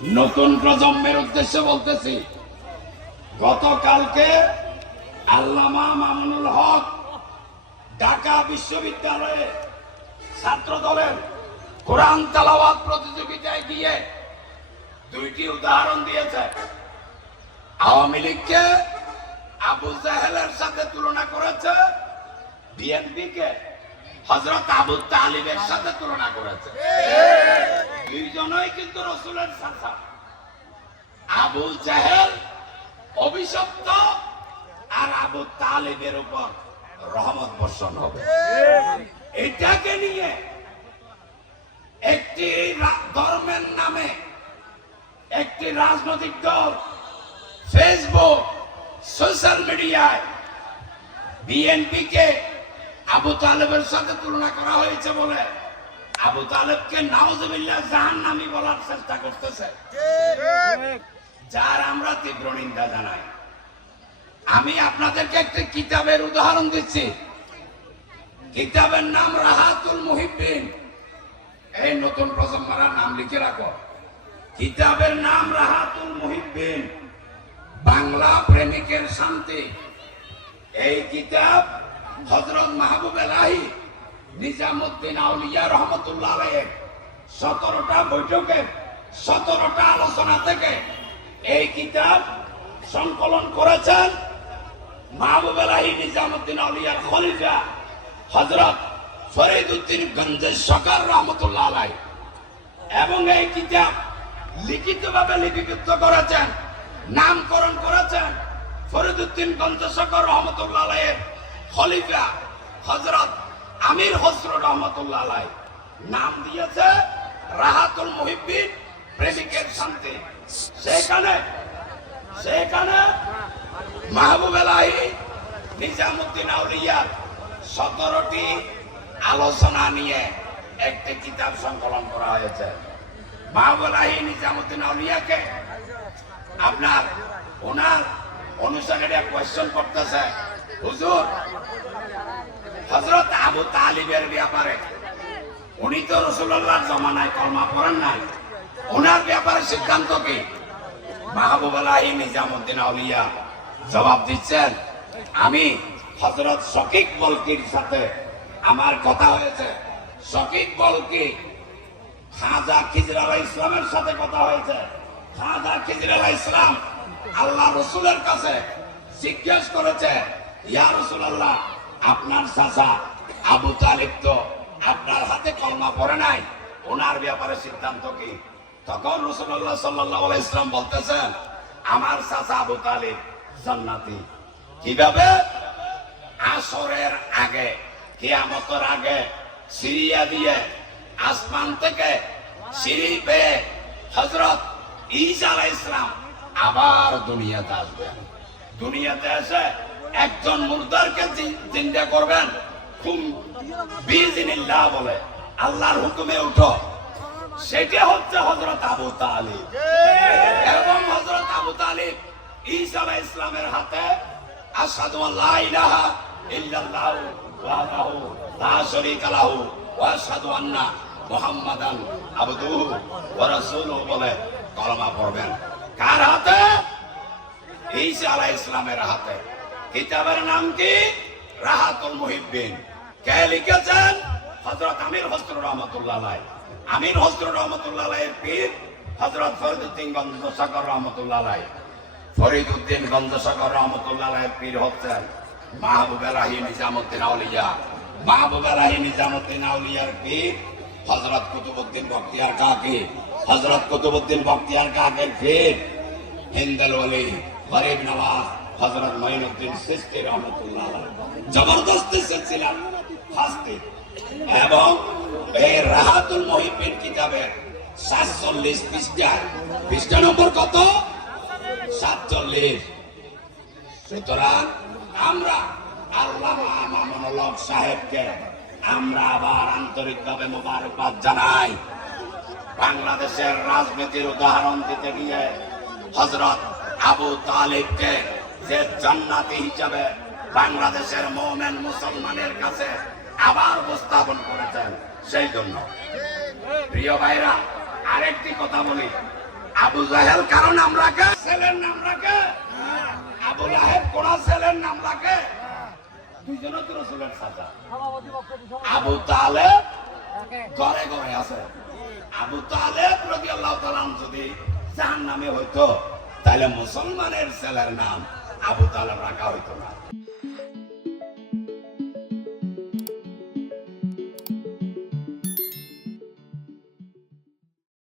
নতুন প্রজন্মের উদ্দেশ্যে বলতেছি, গতকালকে আল্লামা মামুনুল হক ঢাকা বিশ্ববিদ্যালয়ে ছাত্র দলের কোরআন তেলাওয়াত প্রতিযোগিতায় গিয়ে দুইটি উদাহরণ দিয়েছে। আওয়ামী লীগকে আবু জাহেলের সাথে তুলনা করেছে, বিএনপিকে হযরত আবু তালিবের সাথে তুলনা করেছে। দুইজনই কিন্তু রাসূলের চাচা। আবু জাহেল অভিশপ্ত, আর আবু তালিবের উপর রহমত বর্ষণ হবে। এটাকে নিয়ে একটি ধর্মের নামে একটি রাজনৈতিক দল ফেসবুক, সোশ্যাল মিডিয়ায় বিএনপিকে আবু তালেবের সাথে তুলনা করা হয়েছে বলে আবু তালেবকে নাউজুবিল্লাহ জাহান্নামী বলার চেষ্টা করতেছে, যার আমরা তীব্র নিন্দা জানাই। আমি আপনাদেরকে একটি কিতাবের উদাহরণ দিচ্ছি। কিতাবের নাম রাহাতুল মুহিব্বিন। এই নতুন প্রজন্মরা নাম লিখে রাখো। কিতাবের নাম রাহাতুল মুহিব্বিন, বাংলা প্রেমিকের শান্তি। এই কিতাব হযরত মাহবুব এলাহি নিজামুদ্দিন আউলিয়া রহমতুল্লাহ আলাইহির 17টা বৈঠকের 17টা আলোচনা থেকে এই কিতাব সংকলন করেছেন মাহবুব এলাহি নিজামুদ্দিন আউলিয়ার খলিফা হযরত ফরিদউদ্দিন গঞ্জে সরকার রহমতুল্লাহ আলাইহি, এবং এই কিতাব লিখিতভাবে লিপিবদ্ধ করেছেন, নামকরণ করেছেন ফরিদউদ্দিন গঞ্জে সরকার রহমতুল্লাহ আলাইহির খলিফা হযরত আমির খসরু রহমতুল্লাহ আলাইহি। নাম দিয়েছে রাহাতুল মুহিব্বিন, প্রেমিকের শান্তি। সেখানে মাহবুব এলাহি নিজামুদ্দিন আউলিয়ার 17টি আলোচনা নিয়ে একটি কিতাব সংকলন করা হয়েছে। মাহবুব এলাহি নিজামুদ্দিন আউলিয়াকে আপনার ওনার অনুসারীরা কোয়েশ্চন করতেছে, হুজুর হযরত আবু তালিবের ব্যাপারে উনি তো রাসূলুল্লাহর জামানায় কলমা পড়েন নাই, ওনার ব্যাপারে সিদ্ধান্ত কি? মাহবুব এলাহি নিজামুদ্দিন আউলিয়া জবাব দিচ্ছেন, আমি হযরত শকীক বলকির সাথে আমার কথা হয়েছে। শকীক বলকি খাজা খিজর আলাইহিস ইসলামের সাথে কথা হয়েছে। খাজা খিজর আলাইহিস ইসলাম আল্লাহ রাসূলের কাছে জিজ্ঞেস করেছে, ইয়া রাসূলুল্লাহ, আপনার চাচা আবু তালিব তো আপনার হাতে কলমা পড়ে নাই, ওনার ব্যাপারে সিদ্ধান্ত কি? তখন রাসূলুল্লাহ সাল্লাল্লাহু আলাইহি ওয়াসাল্লাম বলতেছেন, আমার চাচা আবু তালিব জান্নাতি। কিভাবে? আসরের আগে, কিয়ামতের আগে সিরিয়া দিয়ে আসমান থেকে সিঁড়ি পেয়ে হযরত ঈসা আলাইহিস সালাম আবার দুনিয়াতে আসবেন। দুনিয়াতে এসে একজন মুর্দারকে জিন্দা করবেন, খুব বিইজনিল্লাহ বলে আল্লাহর হুকুমে উঠো। সেটা হচ্ছে হযরত আবু তালিব। এবং হযরত আবু তালিব ঈসা আলাইহিস সালামের হাতে আশহাদু আল্লা ইলাহা ইল্লাল্লাহু ওয়াহদাহু লা শারীকা লাহু ওয়া আশহাদু আন্না মুহাম্মাদান আবদুহু ওয়া রাসূলুহু বলে কলমা পড়বেন। কার হাতে? ঈসা আলাইহিস সালামের হাতে। কিতাবের নাম কি? রাহাতুল মুহিব্বিন। কে লিখেছেন? হযরত আমির খসরু রহমাতুল্লাহ আলাইহি। আমির খসরু রহমাতুল্লাহ আলাইহির পীর হযরত ফরিদউদ্দিন গঞ্জ সরকার রহমাতুল্লাহ আলাইহি। ফরিদউদ্দিন গঞ্জ সরকার রহমাতুল্লাহ আলাইহির পীর হচ্ছেন মাহবুব এলাহি নিজামুদ্দিন আউলিয়া। মাহবুব এলাহি নিজামুদ্দিন আউলিয়ার পীর হযরত কুতুবউদ্দিন বখতিয়ার কাকি। হযরত কুতুবউদ্দিন বখতিয়ার কাকির পীর হিন্দুল ওলি গরিব নওয়াজ হযরত মঈনুদ্দিন চিশতি রহমাতুল্লাহ আলাইহি। জবরদস্ত সিলসিলা হাসতে। এবং এই রাহাতুল মুহিব্বিন কিতাবের 47 পৃষ্ঠা, পৃষ্ঠা নম্বর কত? 47। সুতরাং আমরা আল্লামা মামুনুল হক সাহেবকে আমরা আবার আন্তরিকভাবে মোবারকবাদ জানাই। বাংলাদেশের রাজনীতির উদাহরণ দিতে গিয়ে হযরত আবু তালিবকে যে জান্নাতি হিসাবে বাংলাদেশের মুমিন মুসলমানের কাছে আবার উপস্থাপন করেছেন। সেই জন্য প্রিয় ভাইরা, আরেকটি কথা বলি, আবু জাহেল কারো নাম রাখে, ছেলের নাম রাখে। আবু লাহেব কোন ছেলের নাম রাখে? দুইজনই তো রাসূলের চাচা। আবু তালেব ঘরে ঘরে আছে। আবু তালেব রাদিয়াল্লাহু তাআলা যদি জাহান্নামে হইতো তাহলে মুসলমানের ছেলের নাম আবু তালেব রাখা হইতো না।